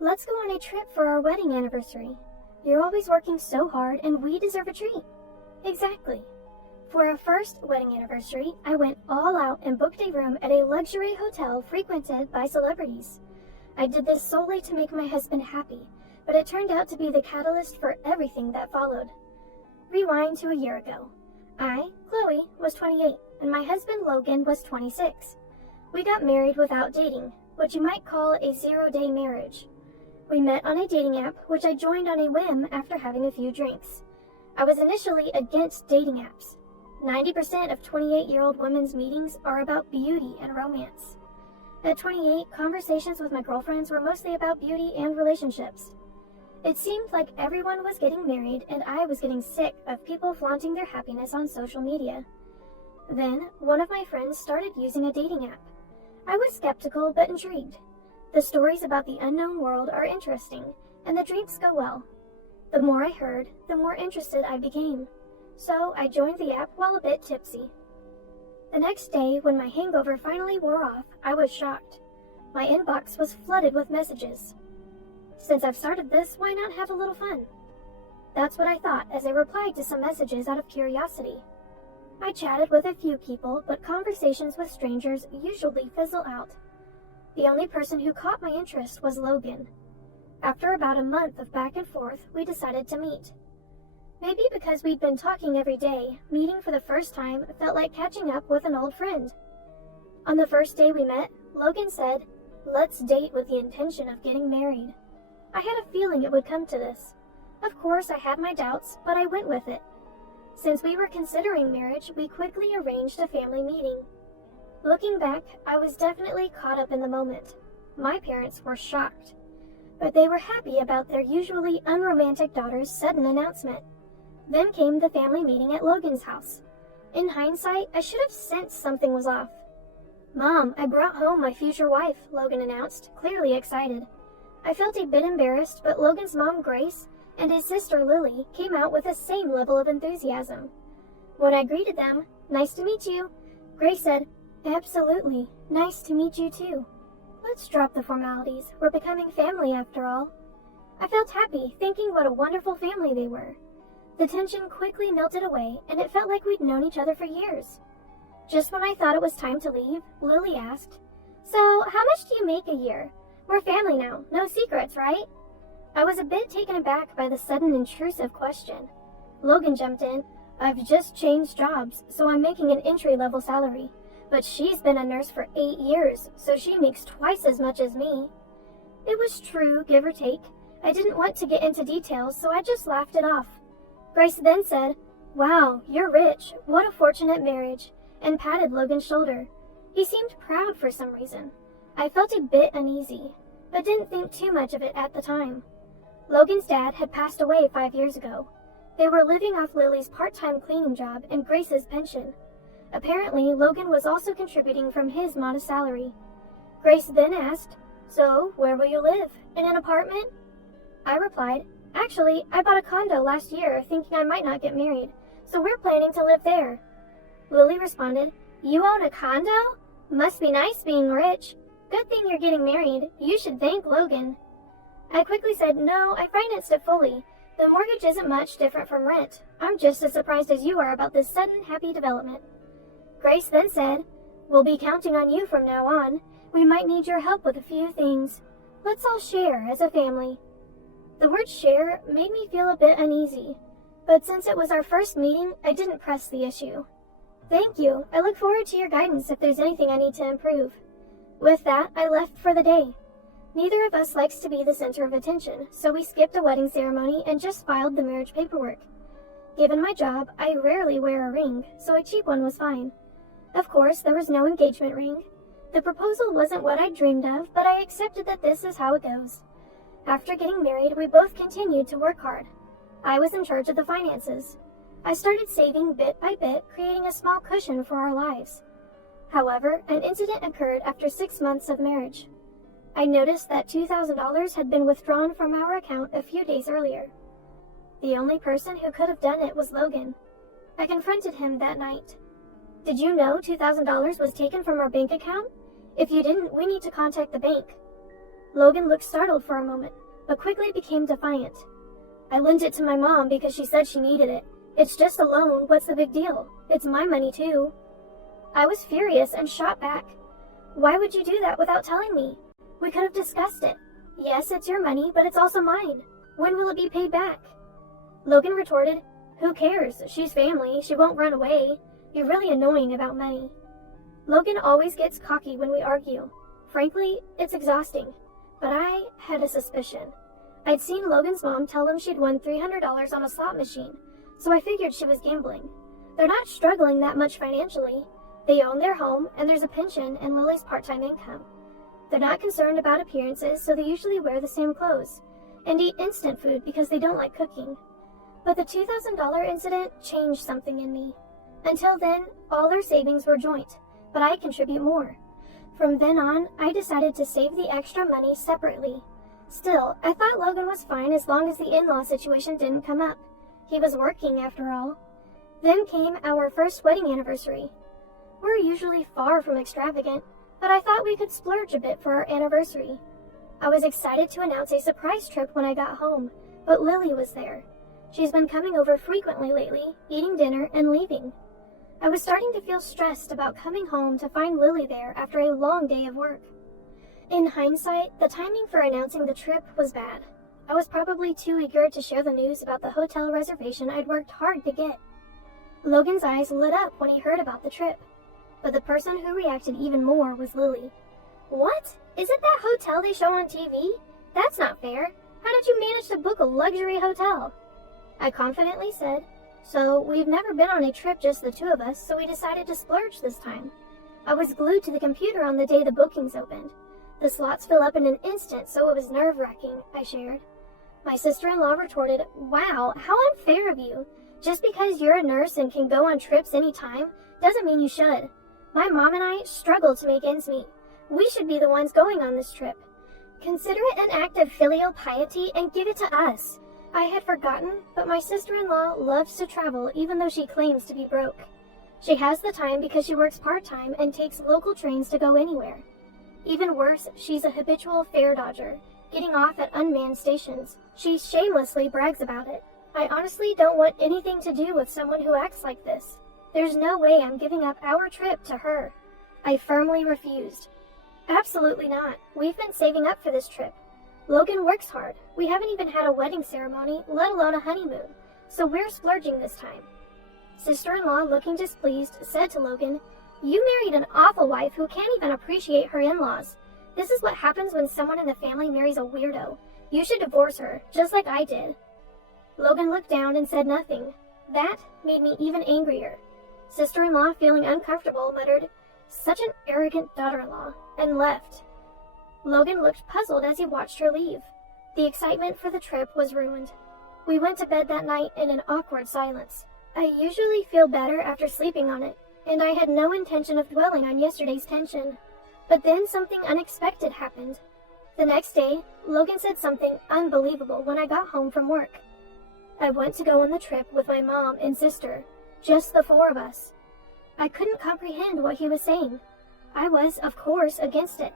Let's go on a trip for our wedding anniversary. You're always working so hard and we deserve a treat. Exactly. For our first wedding anniversary, I went all out and booked a room at a luxury hotel frequented by celebrities. I did this solely to make my husband happy, but it turned out to be the catalyst for everything that followed. Rewind to a year ago. I, Chloe, was 28, and my husband Logan was 26. We got married without dating, what you might call a 0-day marriage. We met on a dating app, which I joined on a whim after having a few drinks. I was initially against dating apps. 90% of 28-year-old women's meetings are about beauty and romance. At 28, conversations with my girlfriends were mostly about beauty and relationships. It seemed like everyone was getting married and I was getting sick of people flaunting their happiness on social media. Then, one of my friends started using a dating app. I was skeptical but intrigued. The stories about the unknown world are interesting, and the drinks go well. The more I heard, the more interested I became. So I joined the app while a bit tipsy. The next day, when my hangover finally wore off, I was shocked. My inbox was flooded with messages. Since I've started this, why not have a little fun? That's what I thought as I replied to some messages out of curiosity. I chatted with a few people, but conversations with strangers usually fizzle out. The only person who caught my interest was Logan. After about a month of back and forth, we decided to meet. Maybe because we'd been talking every day, meeting for the first time felt like catching up with an old friend. On the first day we met, Logan said, "Let's date with the intention of getting married." I had a feeling it would come to this. Of course, I had my doubts, but I went with it. Since we were considering marriage, we quickly arranged a family meeting. Looking back, I was definitely caught up in the moment. My parents were shocked, but they were happy about their usually unromantic daughter's sudden announcement. Then came the family meeting at Logan's house. In hindsight, I should have sensed something was off. "Mom, I brought home my future wife," Logan announced, clearly excited. I felt a bit embarrassed, but Logan's mom, Grace, and his sister, Lily, came out with the same level of enthusiasm. When I greeted them, "Nice to meet you," Grace said, "Absolutely, nice to meet you too. Let's drop the formalities, we're becoming family after all." I felt happy, thinking what a wonderful family they were. The tension quickly melted away, and it felt like we'd known each other for years. Just when I thought it was time to leave, Lily asked, "So, how much do you make a year? We're family now, no secrets, right?" I was a bit taken aback by the sudden intrusive question. Logan jumped in, "I've just changed jobs, so I'm making an entry-level salary. But she's been a nurse for 8 years, so she makes twice as much as me." It was true, give or take. I didn't want to get into details, so I just laughed it off. Grace then said, "Wow, you're rich. What a fortunate marriage," and patted Logan's shoulder. He seemed proud for some reason. I felt a bit uneasy, but didn't think too much of it at the time. Logan's dad had passed away 5 years ago. They were living off Lily's part-time cleaning job and Grace's pension. Apparently, Logan was also contributing from his modest salary. Grace then asked, "So, where will you live? In an apartment?" I replied, "Actually, I bought a condo last year thinking I might not get married, so we're planning to live there." Lily responded, "You own a condo? Must be nice being rich. Good thing you're getting married. You should thank Logan." I quickly said, "No, I financed it fully. The mortgage isn't much different from rent. I'm just as surprised as you are about this sudden happy development." Grace then said, "We'll be counting on you from now on. We might need your help with a few things. Let's all share as a family." The word share made me feel a bit uneasy, but since it was our first meeting, I didn't press the issue. "Thank you. I look forward to your guidance if there's anything I need to improve." With that, I left for the day. Neither of us likes to be the center of attention, so we skipped a wedding ceremony and just filed the marriage paperwork. Given my job, I rarely wear a ring, so a cheap one was fine. Of course, there was no engagement ring. The proposal wasn't what I dreamed of, but I accepted that this is how it goes. After getting married, we both continued to work hard. I was in charge of the finances. I started saving bit by bit, creating a small cushion for our lives. However, an incident occurred after 6 months of marriage. I noticed that $2,000 had been withdrawn from our account a few days earlier. The only person who could have done it was Logan. I confronted him that night. "Did you know $2,000 was taken from our bank account? If you didn't, we need to contact the bank." Logan looked startled for a moment, but quickly became defiant. I lent it to my mom because she said she needed it. It's just a loan, what's the big deal? It's my money too. I was furious and shot back. Why would you do that without telling me? We could have discussed it. Yes, it's your money, but it's also mine. When will it be paid back? Logan retorted, who cares? She's family. She won't run away. You're really annoying about money. Logan always gets cocky when we argue. Frankly, it's exhausting. But I had a suspicion. I'd seen Logan's mom tell him she'd won $300 on a slot machine, so I figured she was gambling. They're not struggling that much financially. They own their home, and there's a pension and Lily's part-time income. They're not concerned about appearances, so they usually wear the same clothes and eat instant food because they don't like cooking. But the $2,000 incident changed something in me. Until then, all their savings were joint, but I contribute more. From then on, I decided to save the extra money separately. Still, I thought Logan was fine as long as the in-law situation didn't come up. He was working after all. Then came our first wedding anniversary. We're usually far from extravagant, but I thought we could splurge a bit for our anniversary. I was excited to announce a surprise trip when I got home, but Lily was there. She's been coming over frequently lately, eating dinner and leaving. I was starting to feel stressed about coming home to find Lily there after a long day of work. In hindsight, the timing for announcing the trip was bad. I was probably too eager to share the news about the hotel reservation I'd worked hard to get. Logan's eyes lit up when he heard about the trip, but the person who reacted even more was Lily. What? Is it that hotel they show on TV? That's not fair. How did you manage to book a luxury hotel? I confidently said, so we've never been on a trip just the two of us, so we decided to splurge this time. I was glued to the computer on the day the bookings opened. The slots fill up in an instant, so it was nerve-wracking, I shared. My sister-in-law retorted, wow, how unfair of you. Just because you're a nurse and can go on trips anytime doesn't mean you should. My mom and I struggle to make ends meet. We should be the ones going on this trip. Consider it an act of filial piety and give it to us. I had forgotten, but my sister-in-law loves to travel even though she claims to be broke. She has the time because she works part-time and takes local trains to go anywhere. Even worse, she's a habitual fare dodger, getting off at unmanned stations. She shamelessly brags about it. I honestly don't want anything to do with someone who acts like this. There's no way I'm giving up our trip to her. I firmly refused. Absolutely not. We've been saving up for this trip. Logan works hard. We haven't even had a wedding ceremony, let alone a honeymoon, so we're splurging this time. Sister-in-law, looking displeased, said to Logan, you married an awful wife who can't even appreciate her in-laws. This is what happens when someone in the family marries a weirdo. You should divorce her, just like I did. Logan looked down and said nothing. That made me even angrier. Sister-in-law, feeling uncomfortable, muttered, such an arrogant daughter-in-law, and left. Logan looked puzzled as he watched her leave. The excitement for the trip was ruined. We went to bed that night in an awkward silence. I usually feel better after sleeping on it, and I had no intention of dwelling on yesterday's tension. But then something unexpected happened. The next day, Logan said something unbelievable when I got home from work. I went to go on the trip with my mom and sister, just the four of us. I couldn't comprehend what he was saying. I was, of course, against it.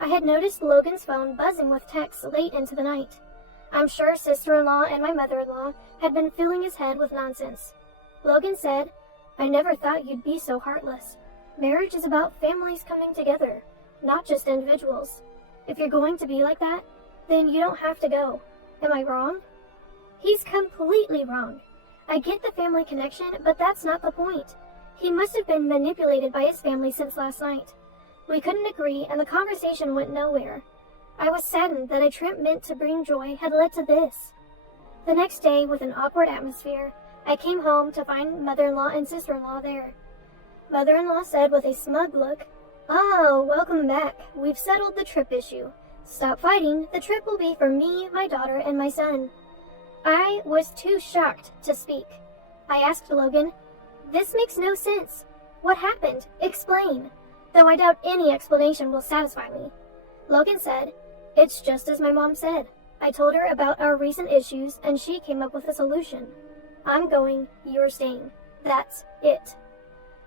I had noticed Logan's phone buzzing with texts late into the night. I'm sure sister-in-law and my mother-in-law had been filling his head with nonsense. Logan said, I never thought you'd be so heartless. Marriage is about families coming together, not just individuals. If you're going to be like that, then you don't have to go. Am I wrong? He's completely wrong. I get the family connection, but that's not the point. He must have been manipulated by his family since last night. We couldn't agree, and the conversation went nowhere. I was saddened that a trip meant to bring joy had led to this. The next day, with an awkward atmosphere, I came home to find mother-in-law and sister-in-law there. Mother-in-law said with a smug look, oh, welcome back. We've settled the trip issue. Stop fighting. The trip will be for me, my daughter, and my son. I was too shocked to speak. I asked Logan, this makes no sense. What happened? Explain. Though I doubt any explanation will satisfy me. Logan said, it's just as my mom said. I told her about our recent issues and she came up with a solution. I'm going, you're staying. That's it.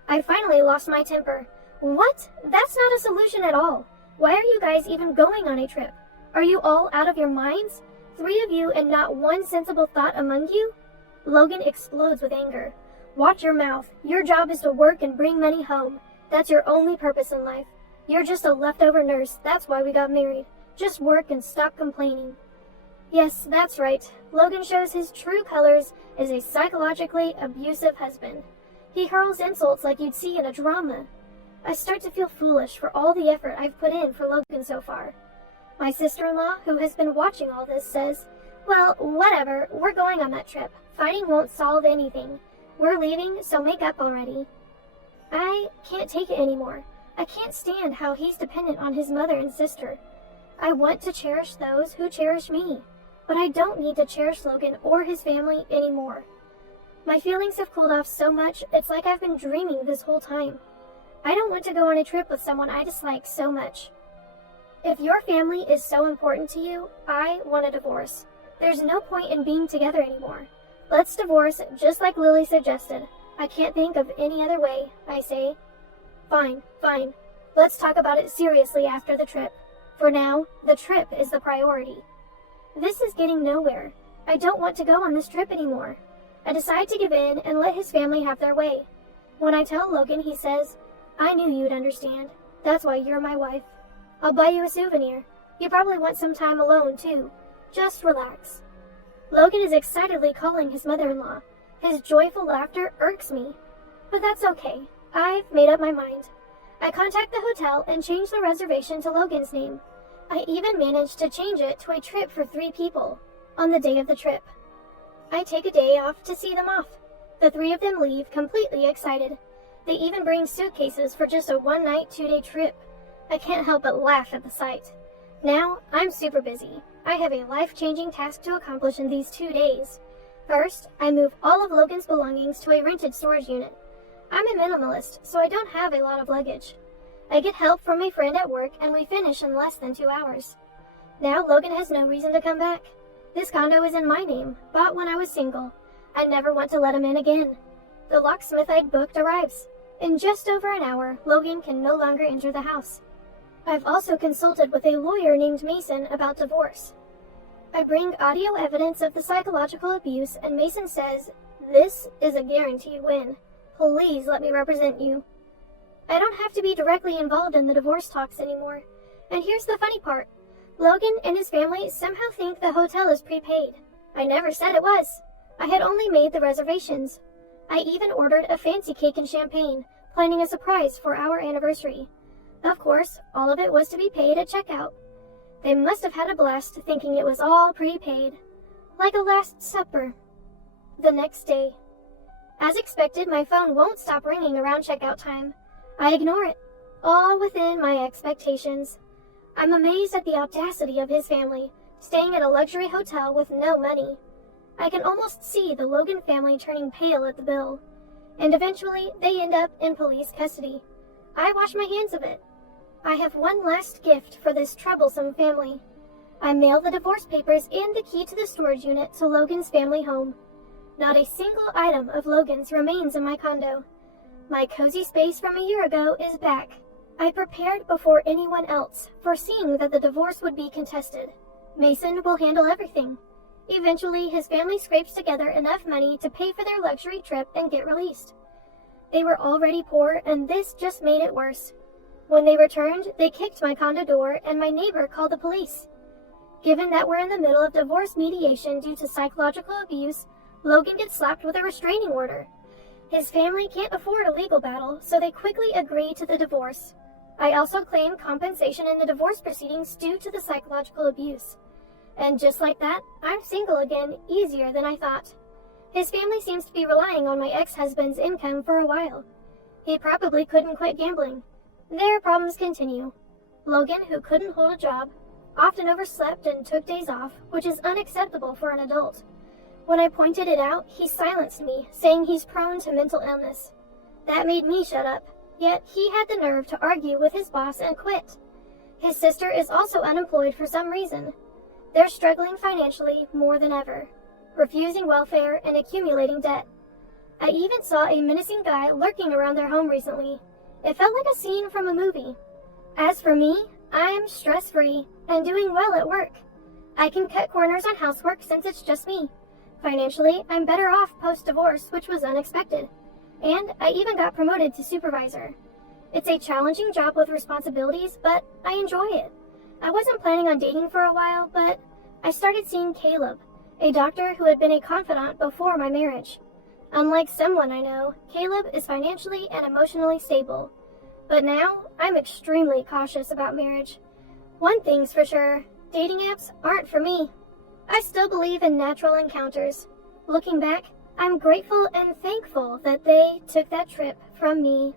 I finally lost my temper. What? That's not a solution at all. Why are you guys even going on a trip? Are you all out of your minds? 3 of you and not one sensible thought among you? Logan explodes with anger. Watch your mouth. Your job is to work and bring money home. That's your only purpose in life. You're just a leftover nurse. That's why we got married. Just work and stop complaining. Yes, that's right. Logan shows his true colors as a psychologically abusive husband. He hurls insults like you'd see in a drama. I start to feel foolish for all the effort I've put in for Logan so far. My sister-in-law, who has been watching all this, says, "Well, whatever, we're going on that trip. Fighting won't solve anything. We're leaving, so make up already." I can't take it anymore. I can't stand how he's dependent on his mother and sister. I want to cherish those who cherish me, but I don't need to cherish Logan or his family anymore. My feelings have cooled off so much, it's like I've been dreaming this whole time. I don't want to go on a trip with someone I dislike so much. If your family is so important to you, I want a divorce. There's no point in being together anymore. Let's divorce just like Lily suggested. I can't think of any other way, I say. Fine. Let's talk about it seriously after the trip. For now, the trip is the priority. This is getting nowhere. I don't want to go on this trip anymore. I decide to give in and let his family have their way. When I tell Logan, he says, "I knew you'd understand. That's why you're my wife. I'll buy you a souvenir. You probably want some time alone, too. Just relax." Logan is excitedly calling his mother-in-law. His joyful laughter irks me. But that's okay. I've made up my mind. I contact the hotel and change the reservation to Logan's name. I even managed to change it to a trip for 3 people on the day of the trip. I take a day off to see them off. The 3 of them leave completely excited. They even bring suitcases for just a 1-night, 2-day trip. I can't help but laugh at the sight. Now, I'm super busy. I have a life-changing task to accomplish in these 2 days. First, I move all of Logan's belongings to a rented storage unit. I'm a minimalist, so I don't have a lot of luggage. I get help from a friend at work, and we finish in less than 2 hours. Now Logan has no reason to come back. This condo is in my name, bought when I was single. I never want to let him in again. The locksmith I'd booked arrives. In just over an hour, Logan can no longer enter the house. I've also consulted with a lawyer named Mason about divorce. I bring audio evidence of the psychological abuse, and Mason says, "This is a guaranteed win. Please let me represent you." I don't have to be directly involved in the divorce talks anymore. And here's the funny part. Logan and his family somehow think the hotel is prepaid. I never said it was. I had only made the reservations. I even ordered a fancy cake and champagne, planning a surprise for our anniversary. Of course, all of it was to be paid at checkout. They must have had a blast thinking it was all prepaid. Like a Last Supper. The next day. As expected, my phone won't stop ringing around checkout time. I ignore it, all within my expectations. I'm amazed at the audacity of his family, staying at a luxury hotel with no money. I can almost see the Logan family turning pale at the bill. And eventually, they end up in police custody. I wash my hands of it. I have one last gift for this troublesome family. I mail the divorce papers and the key to the storage unit to Logan's family home. Not a single item of Logan's remains in my condo. My cozy space from a year ago is back. I prepared before anyone else, foreseeing that the divorce would be contested. Mason will handle everything. Eventually, his family scrapes together enough money to pay for their luxury trip and get released. They were already poor, and this just made it worse. When they returned, they kicked my condo door, and my neighbor called the police. Given that we're in the middle of divorce mediation due to psychological abuse, Logan gets slapped with a restraining order. His family can't afford a legal battle, so they quickly agree to the divorce. I also claim compensation in the divorce proceedings due to the psychological abuse. And just like that, I'm single again, easier than I thought. His family seems to be relying on my ex-husband's income for a while. He probably couldn't quit gambling. Their problems continue. Logan, who couldn't hold a job, often overslept and took days off, which is unacceptable for an adult. When I pointed it out, he silenced me, saying he's prone to mental illness. That made me shut up, yet he had the nerve to argue with his boss and quit. His sister is also unemployed for some reason. They're struggling financially more than ever, refusing welfare and accumulating debt. I even saw a menacing guy lurking around their home recently. It felt like a scene from a movie. As for me, I'm stress-free and doing well at work. I can cut corners on housework since it's just me. Financially, I'm better off post-divorce, which was unexpected. And I even got promoted to supervisor. It's a challenging job with responsibilities, but I enjoy it. I wasn't planning on dating for a while, but I started seeing Caleb, a doctor who had been a confidant before my marriage. Unlike someone I know, Caleb is financially and emotionally stable. But now, I'm extremely cautious about marriage. One thing's for sure, dating apps aren't for me. I still believe in natural encounters. Looking back, I'm grateful and thankful that they took that trip from me.